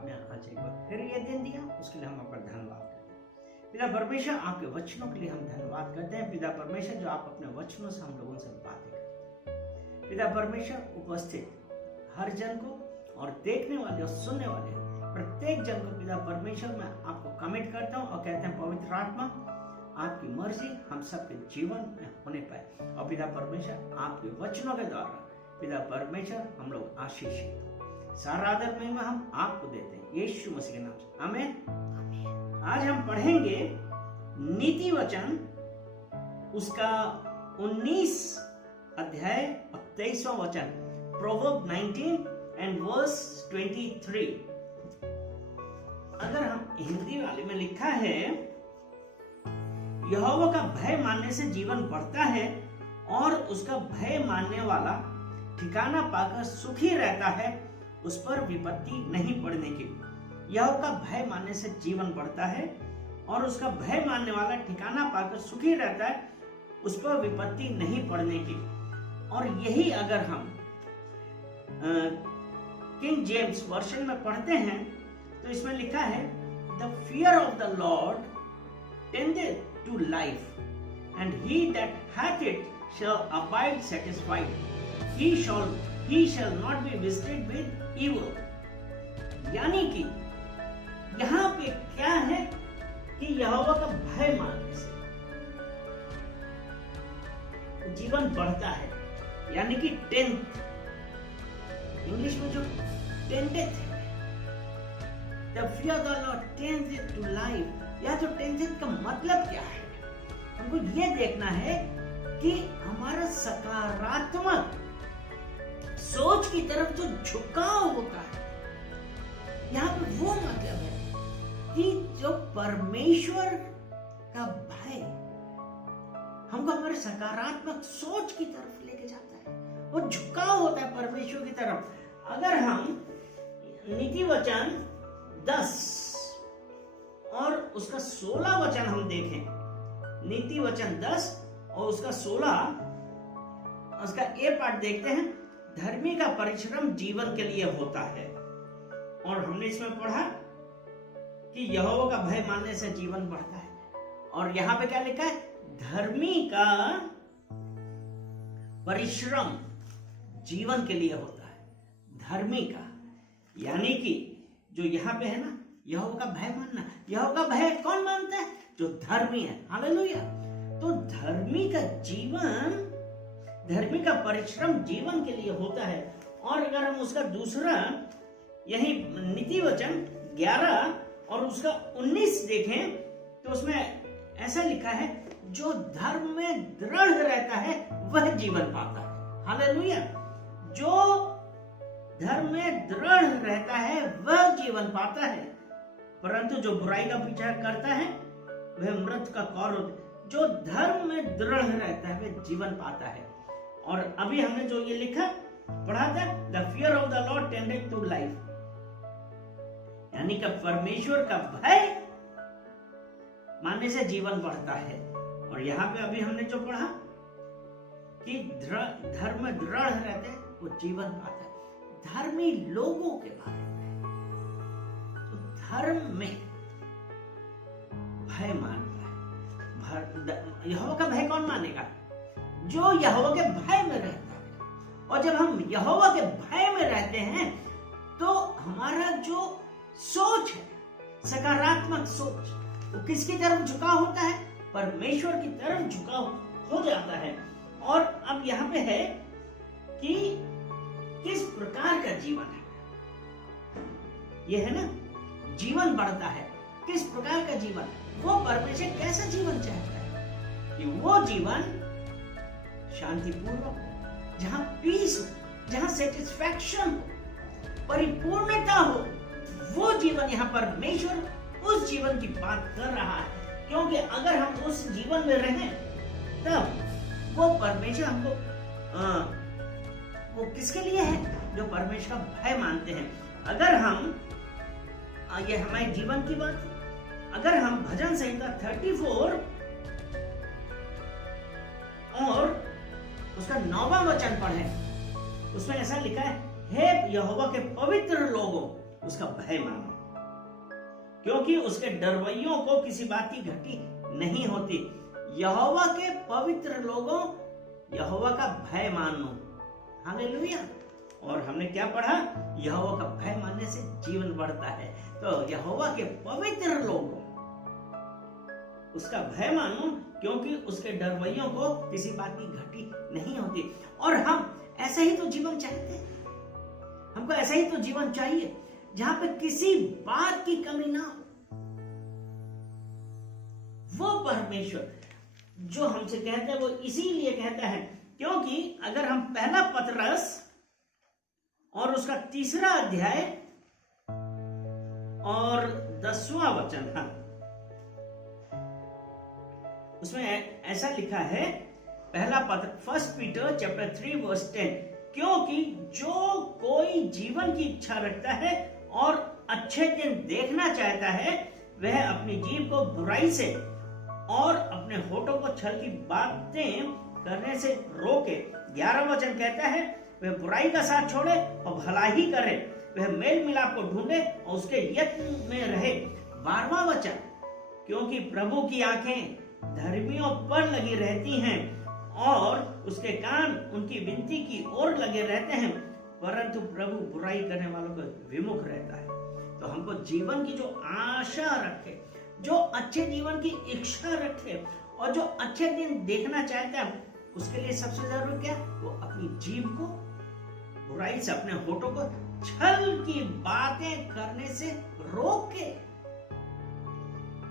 आपने आज एक बार फिर ये दिन दिया, उसके लिए हम आपका धन्यवाद करते हैं। पिता परमेश्वर, आपके वचनों के लिए हम धन्यवाद करते हैं। पिता परमेश्वर, जो आप अपने वचनों से हम लोगों से बातें करते हैं। पिता परमेश्वर, उपस्थित हर जन को और देखने वाले और सुनने वाले प्रत्येक जन को पिता परमेश्वर मैं आपको कमिट करता हूँ और कहते हैं पवित्र आत्मा, आपकी मर्जी हम सबके जीवन में होने पाए और पिता परमेश्वर आपके वचनों के द्वारा पिता परमेश्वर हम लोग आशीषित हो। सारा आदर महिमा हम आपको देते हैं यीशु मसीह के नाम से, आमीन। आज हम पढ़ेंगे नीति वचन उसका 19 अध्याय और 23वां वचन, प्रोवर्ब 19 and verse 23। अगर हम हिंदी वाले में लिखा है, यहोवा का भय मानने से जीवन बढ़ता है और उसका भय मानने वाला ठिकाना पाकर सुखी रहता है, उस पर विपत्ति नहीं पड़ने की। यहोवा का भय मानने से जीवन बढ़ता है और उसका भय मानने वाला ठिकाना पाकर सुखी रहता है, उस पर विपत्ति नहीं पड़ने की। और यही अगर हम किंग जेम्स वर्जन में पढ़ते हैं तो इसमें लिखा है, the fear of the Lord tendeth to life, and he that hath it shall abide satisfied. He shall not be visited with evil. यानी कि यहाँ पे क्या है कि यहोवा का भय मानने से जीवन बढ़ता है, यानी कि 10th इंग्लिश में जो 10th है, the fear of the Lord tendeth to life। या तो 10th का मतलब क्या है? हमको ये देखना है कि हमारा सकारात्मक सोच की तरफ जो झुकाव होता है, यहाँ पे वो मतलब है कि जो परमेश्वर का भय हमको हमारे सकारात्मक सोच की तरफ लेके जाता है, वो झुकाव होता है परमेश्वर की तरफ। अगर हम नीति वचन 10 और उसका 16 वचन हम देखें, नीति वचन 10 और उसका 16, उसका ए पार्ट देखते हैं, धर्मी का परिश्रम जीवन के लिए होता है। और हमने इसमें पढ़ा कि यहोवा का भय मानने से जीवन बढ़ता है, और यहां पे क्या लिखा है, धर्मी का परिश्रम जीवन के लिए होता है। धर्मी का यानी कि जो यहां पे है ना, यहोवा का भय मानना। यहोवा का भय कौन मानता है? जो धर्मी है। हालेलुया। तो धर्मी का जीवन, धर्मी का परिश्रम जीवन के लिए होता है। और अगर हम उसका दूसरा यही नीति वचन 11 और उसका 19 देखें तो उसमें ऐसा लिखा है, जो धर्म में दृढ़ रहता है वह जीवन पाता है। हालेलुया। जो धर्म में दृढ़ रहता है वह जीवन पाता है, परंतु जो बुराई का पीछा करता है वह मृत्यु का कौर होता है। जो धर्म में दृढ़ रहता है वह जीवन पाता है। और अभी हमने जो ये लिखा पढ़ा था, the fear of the Lord tendeth to life, यानी कि परमेश्वर का भय मानने से जीवन बढ़ता है। और यहाँ पे अभी हमने जो पढ़ा कि धर्म में दृढ़ रहते हैं वो जीवन पाता है। धर्मी लोगों के बारे में, तो धर्म में भय मानता है। यहोवा का भय कौन मानेगा? जो यहोवा के भय में रहता है। और जब हम यहोवा के भय में रहते हैं तो हमारा जो सोच है, सकारात्मक सोच, वो किसकी तरफ झुकाव होता है? परमेश्वर की तरफ झुकाव हो जाता है। और अब यहाँ पे है कि किस प्रकार का जीवन है, ये है ना, जीवन बढ़ता है। किस प्रकार का जीवन? वो परमेश्वर कैसा जीवन चाहता है? कि वो जीवन शांतिपूर्वक हो, जहां पीस हो, जहां सेटिस्फैक्शन हो, परिपूर्णता हो। वो जीवन यहाँ परमेश्वर उस जीवन की बात कर रहा है। क्योंकि अगर हम उस जीवन में रहें तब वो परमेश्वर हमको वो किसके लिए है? जो परमेश्वर का भय मानते हैं। अगर हम ये हमारे जीवन की बात, अगर हम भजन संहिता 34 और उसका 9वां वचन पढ़ें, उसमें ऐसा लिखा है, हे यहोवा के पवित्र लोगों, उसका भय मानो, क्योंकि उसके डरवैयों को किसी बात की घटी नहीं होती। यहोवा के पवित्र लोगों, यहोवा का भय मानो। हालेलुया। और हमने क्या पढ़ा? यहोवा का भय मानने से जीवन बढ़ता है। तो यहोवा के पवित्र लोगों, उसका भय मानो, क्योंकि उसके डरवैयों को किसी बात की घटी नहीं होती। और हम ऐसा ही तो जीवन चाहते हैं, हमको ऐसा ही तो जीवन चाहिए जहां पे किसी बात की कमी ना हो। वो परमेश्वर जो हमसे कहता है, वो इसीलिए कहता है क्योंकि अगर हम पहला पतरस और उसका 3 अध्याय और 10वां वचन, हाँ, उसमें ऐसा लिखा है, पहला पत्र 1 पीटर चैप्टर 3 वर्स 10, क्योंकि जो कोई जीवन की इच्छा रखता है और अच्छे दिन देखना चाहता है, वह अपनी जीभ को बुराई से और अपने होठों को छल की बातें करने से रोके। 11वां वचन कहता है, वह बुराई का साथ छोड़े और भला ही करे, वह मेल मिलाप को ढूंढे और उसके यत्न में रहे। 12वां वचन, क्योंकि प्रभु की आंखें धर्मियों पर लगी रहती हैं और उसके कान उनकी विनती की ओर लगे रहते हैं, परंतु प्रभु बुराई करने वालों को विमुख रहता है। तो हमको जीवन की जो आशा रखे, जो अच्छे जीवन की इच्छा रखे और जो अच्छे दिन देखना चाहता है, उसके लिए सबसे जरूरी क्या? वो अपनी जीभ को बुराई से, अपने होठों को छल की बातें करने से रोके।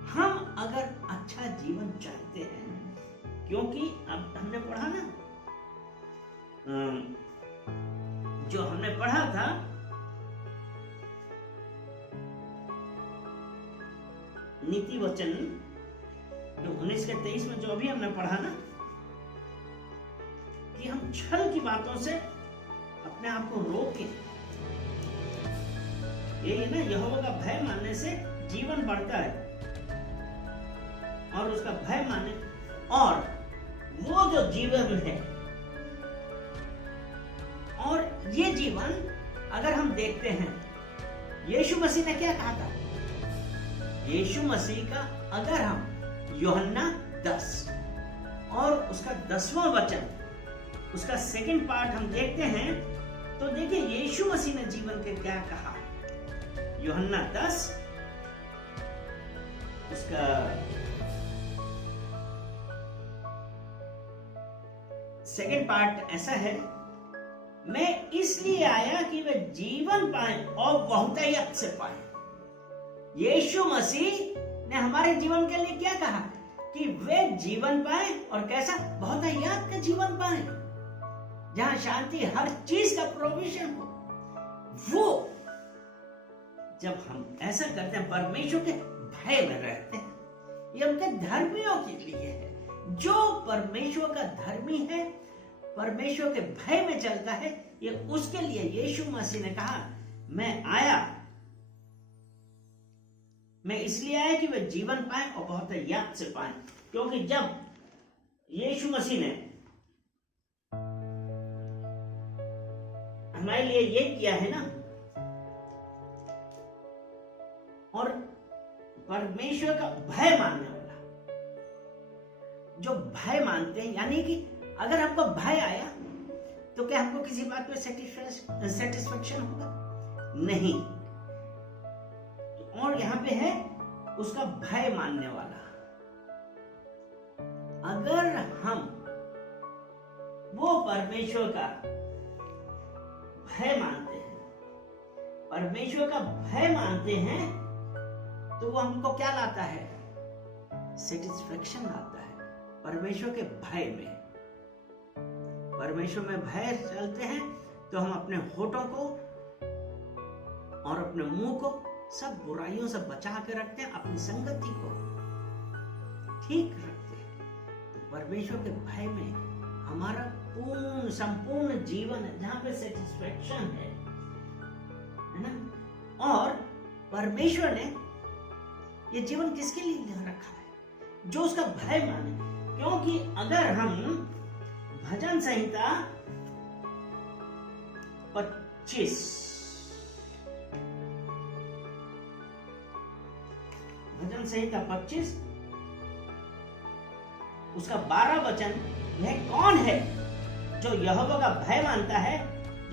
हम अगर अच्छा जीवन चाहते हैं, क्योंकि अब हमने पढ़ा ना, जो हमने पढ़ा था, नीति वचन जो 19 के 23 में जो अभी हमने पढ़ा ना, कि हम छल की बातों से अपने आप को रोके। ये ना, यहोवा का भय मानने से जीवन बढ़ता है और उसका भय माने, और वो जो जीवन है, और ये जीवन अगर हम देखते हैं, यीशु मसीह ने क्या कहा था? यीशु मसीह का अगर हम यूहन्ना 10 और उसका 10वां वचन, उसका 2nd पार्ट हम देखते हैं, तो देखिए यीशु मसीह ने जीवन के क्या कहा। यूहन्ना 10 उसका 2nd पार्ट ऐसा है, मैं इसलिए आया कि वे जीवन पाए और बहुतायत से पाए। यीशु मसीह ने हमारे जीवन के लिए क्या कहा? कि वे जीवन पाए, और कैसा? बहुतायत का जीवन पाए, जहां शांति, हर चीज का प्रोविजन हो। वो जब हम ऐसा करते हैं, परमेश्वर के भय में रहते हैं, ये उनके धर्मियों के लिए है। जो परमेश्वर का धर्मी है, परमेश्वर के भय में चलता है, ये उसके लिए यीशु मसीह ने कहा, मैं आया, मैं इसलिए आया कि वे जीवन पाए और बहुतायत से पाए। क्योंकि जब यीशु मसीह ने हमारे लिए ये किया है ना, और परमेश्वर का भय मानने वाला, जो भय मानते हैं, यानी कि अगर हमको भय आया तो क्या हमको किसी बात पे सेटिस्फेक्शन होगा? नहीं। और यहां पे है उसका भय मानने वाला। अगर हम वो परमेश्वर का भय मानते हैं, परमेश्वर का भय मानते हैं, तो वो हमको क्या लाता है? सेटिस्फेक्शन लाता है। परमेश्वर के भय में, परमेश्वर में भय चलते हैं तो हम अपने होठों को और अपने मुंह को सब बुराइयों से बचा के रखते हैं, अपनी संगति को ठीक रखते हैं। तो परमेश्वर के भय में हमारा पूर्ण संपूर्ण जीवन है, जहां पे सेटिस्फेक्शन है ना। और परमेश्वर ने ये जीवन किसके लिए रखा है? जो उसका भय माने। क्योंकि अगर हम भजन संहिता 25 भजन संहिता 25 उसका 12 वचन, वह कौन है जो यहोवा का भय मानता है,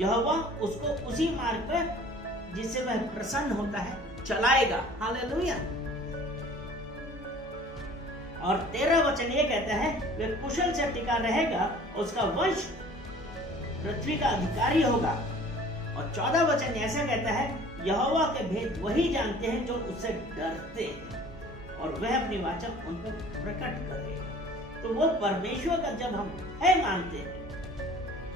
यहोवा उसको उसी मार्ग पर जिससे वह प्रसन्न होता है चलाएगा। हालेलुया। और 13 वचन ये कहता है, वह कुशल से टिका रहेगा, उसका वंश पृथ्वी का अधिकारी होगा। और 14 वचन ऐसा कहता है, यहोवा के भेद वही जानते हैं जो उससे डरते हैं और वह अपनी वाचा उन पर प्रकट करेगा। तो वो परमेश्वर का जब हम है मानते हैं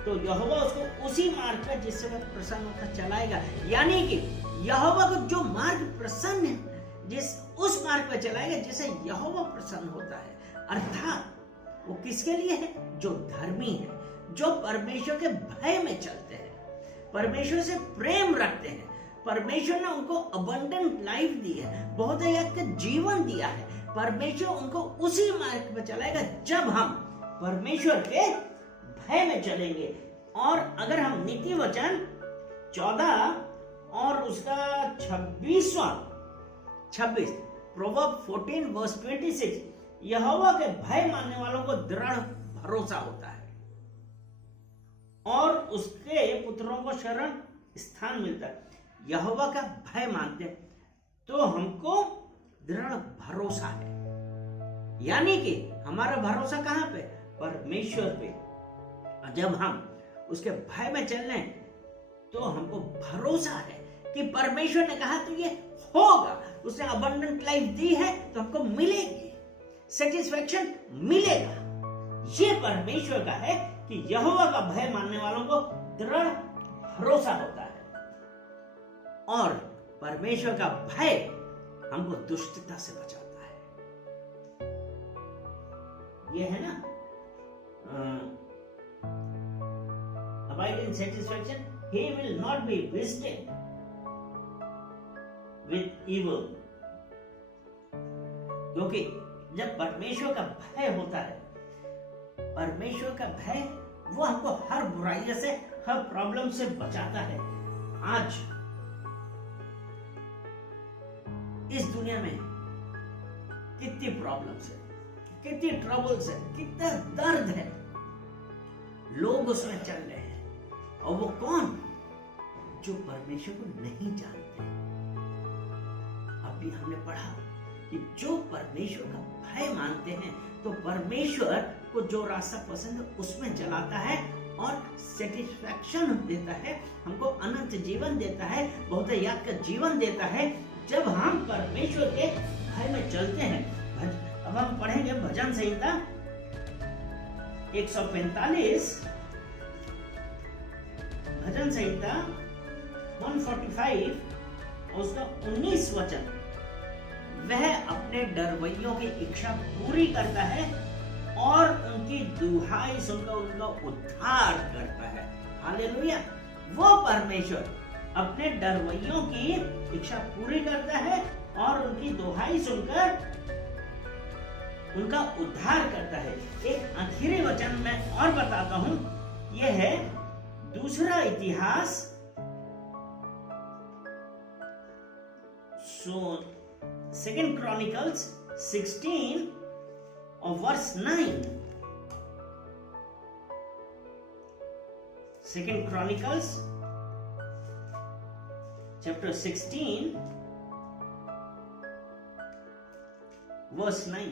तो यहोवा उसको उसी मार्ग पर जिससे वह प्रसन्न होकर चलाएगा। यानी कि यहोवा को जो मार्ग प्रसन्न है, उस मार्ग पर चलाएगा जिससे यहोवा प्रसन्न होता है। अर्थात वो किसके लिए है? जो धर्मी है, जो परमेश्वर के भय में चलते हैं, परमेश्वर से प्रेम रखते हैं। परमेश्वर ने उनको अबंडेंट लाइफ दी है, बहुतायत का जीवन दिया है। परमेश्वर उनको उसी मार्ग पर चलाएगा जब हम परमेश्वर के भय में चलेंगे। और अगर हम नीति वचन 14 और उसका 26 प्रोवर्ब 14 वर्स 26, यहोवा के भय मानने वालों को दृढ़ भरोसा होता है और उसके पुत्रों को शरण स्थान मिलता है। यहोवा का भय मानते हैं तो हमको दृढ़ भरोसा है। यानी कि हमारा भरोसा कहां पे? परमेश्वर पे। जब हम उसके भय में चल रहे हैं तो हमको भरोसा है कि परमेश्वर ने कहा तो ये होगा। उसने अबंडेंट लाइफ दी है तो हमको मिलेगी, सेटिस्फैक्शन मिलेगा। ये परमेश्वर का है कि यहोवा का भय मानने वालों को दृढ़ भरोसा होता है। और परमेश्वर का भय हमको दुष्टता से बचाता है। ये है ना, abide in satisfaction, he will not be visited with evil। क्योंकि जब परमेश्वर का भय होता है, परमेश्वर का भय वो हमको हर बुराई से, हर प्रॉब्लम से बचाता है। आज इस दुनिया में कितनी प्रॉब्लम्स है, कितनी ट्रबल्स है, कितना दर्द है, लोग उसमें चल रहे हैं। और वो कौन? जो परमेश्वर को नहीं जानते। अभी हमने पढ़ा कि जो परमेश्वर का भय मानते हैं तो परमेश्वर को जो रास्ता पसंद है उसमें चलाता है और सेटिस्फैक्शन देता है, हमको अनंत जीवन देता है, बहुतायत का जीवन देता है जब हम परमेश्वर के भय में चलते हैं। अब हम पढ़ेंगे भजन संहिता 145, भजन संहिता 145 उसका 19 वचन, वह अपने डरवैयों की इच्छा पूरी करता है और उनकी दुहाई सुनकर उनका उद्धार करता है। हालेलुया। वो परमेश्वर अपने डरवैयों की इच्छा पूरी करता है और उनकी दुहाई सुनकर उनका उद्धार करता है। एक आखिरी वचन मैं और बताता हूं, यह है दूसरा इतिहास सेकंड क्रॉनिकल्स 16 और verse 9। Second chronicles chapter 16 verse 9।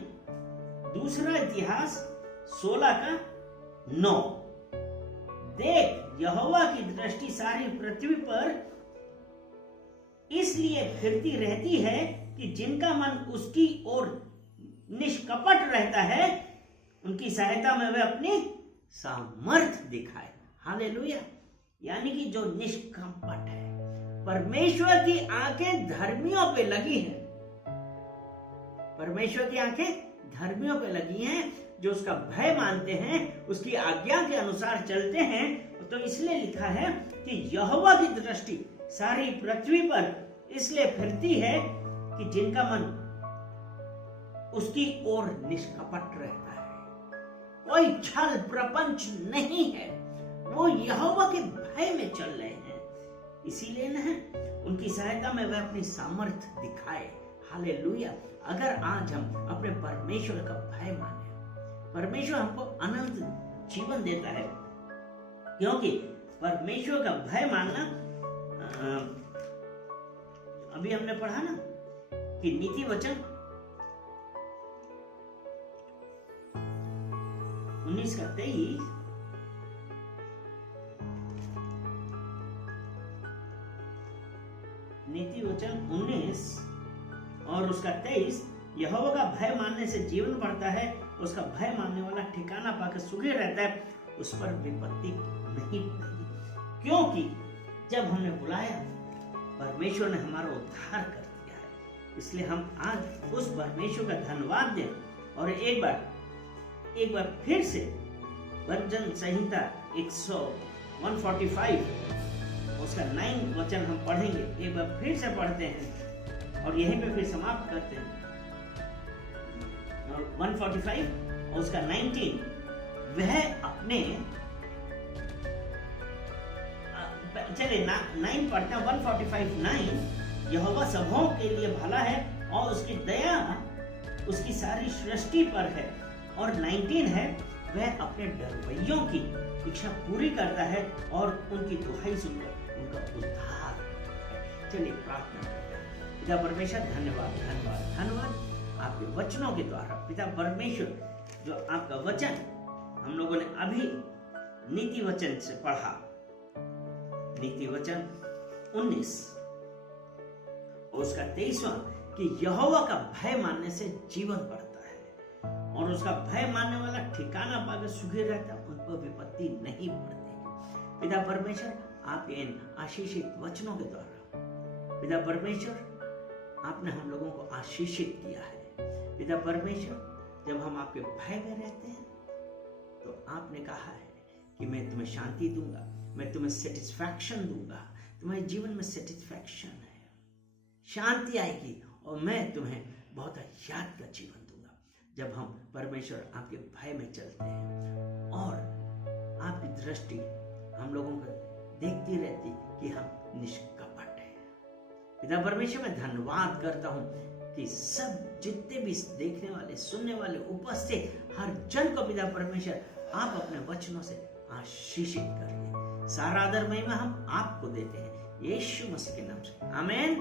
दूसरा इतिहास 16 का 9। देख, यहोवा की दृष्टि सारी पृथ्वी पर इसलिए फिरती रहती है कि जिनका मन उसकी ओर निष्कपट रहता है, उनकी सहायता में वह अपनी सामर्थ्य दिखाए। हालेलुया। यानी कि जो निष्कपट है, परमेश्वर की आंखें धर्मियों पे लगी हैं। परमेश्वर की आंखें धर्मियों पे लगी हैं जो उसका भय मानते हैं, उसकी आज्ञा के अनुसार चलते हैं। तो इसलिए लिखा है कि यहोवा की दृष्टि सारी पृथ्वी पर इसलिए फिरती है कि जिनका मन उसकी ओर निष्कपट रहता है। कोई छल प्रपंच नहीं है, वो यहोवा के भय में चल रहे हैं। इसीलिए न उनकी सहायता में वह अपनी सामर्थ्य दिखाए। हालेलुया। अगर आज हम अपने परमेश्वर का भय माने, परमेश्वर हमको अनंत जीवन देता है, क्योंकि परमेश्वर का भय मानना, अभी हमने पढ़ा ना कि नीति वचन 19:23, नीति वचन 19 और उसका 23, यहोवा का भय मानने से जीवन बढ़ता है, उसका भय मानने वाला ठिकाना पाकर सुखी रहता है, उस पर विपत्ति नहीं पड़ेगी। क्योंकि जब हमने बुलाया, परमेश्वर ने हमारा उद्धार कर दिया है। इसलिए हम आज उस परमेश्वर का धन्यवाद दें। और एक बार फिर से भजन संहिता 145 उसका 9 वचन हम पढ़ेंगे। एक बार फिर से पढ़ते हैं और यहीं पे फिर समाप्त करते हैं। 145 और उसका 19, वह अपने, चलिए 9 पढ़ते हैं। 145:9, यहोवा सबों के लिए भला है और उसकी दया उसकी सारी सृष्टि पर है। और 19 है, वह अपने डरवैयों की इच्छा पूरी करता है और उनकी दुहाई सुनकर उनका उद्धार है। चलिए प्रार्थना करते हैं। पिता परमेश्वर, धन्यवाद धन्यवाद धन्यवाद आपके वचनों के द्वारा। पिता परमेश्वर, जो आपका वचन हम लोगों ने अभी नीति वचन से पढ़ा, नीति वचन 19 और उसका 23वां, कि यहोवा का भय मानने से जीवन बढ़ता है और उसका भय मानने वाला ठिकाना पाकर सुखी रहता है, उन पर विपत्ति नहीं पड़ती। पिता परमेश्वर, आप इन आशीषित वचनों के द्वारा, पिता परमेश्वर, आपने हम लोगों को आशीषित किया है। पिता परमेश्वर, जब हम आपके भय में रहते हैं तो आपने कहा है कि मैं तुम्हें शांति दूंगा, मैं तुम्हें सेटिस्फैक्शन दूंगा, तुम्हारे जीवन में सेटिस्फैक्शन है, शांति आएगी और मैं तुम्हें बहुत याद का जीवन दूंगा। जब हम परमेश्वर आपके भय में चलते हैं और आपकी दृष्टि हम लोगों को देखती रहती कि हम निष्कपट हैं। पिता परमेश्वर, मैं धन्यवाद करता हूँ कि सब जितने भी देखने वाले, सुनने वाले, उपस्थित हर जन को पिता परमेश्वर आप अपने वचनों से आशीषित करिए। सारा आदर महिमा हम आपको देते हैं, यीशु मसीह के नाम से, आमीन।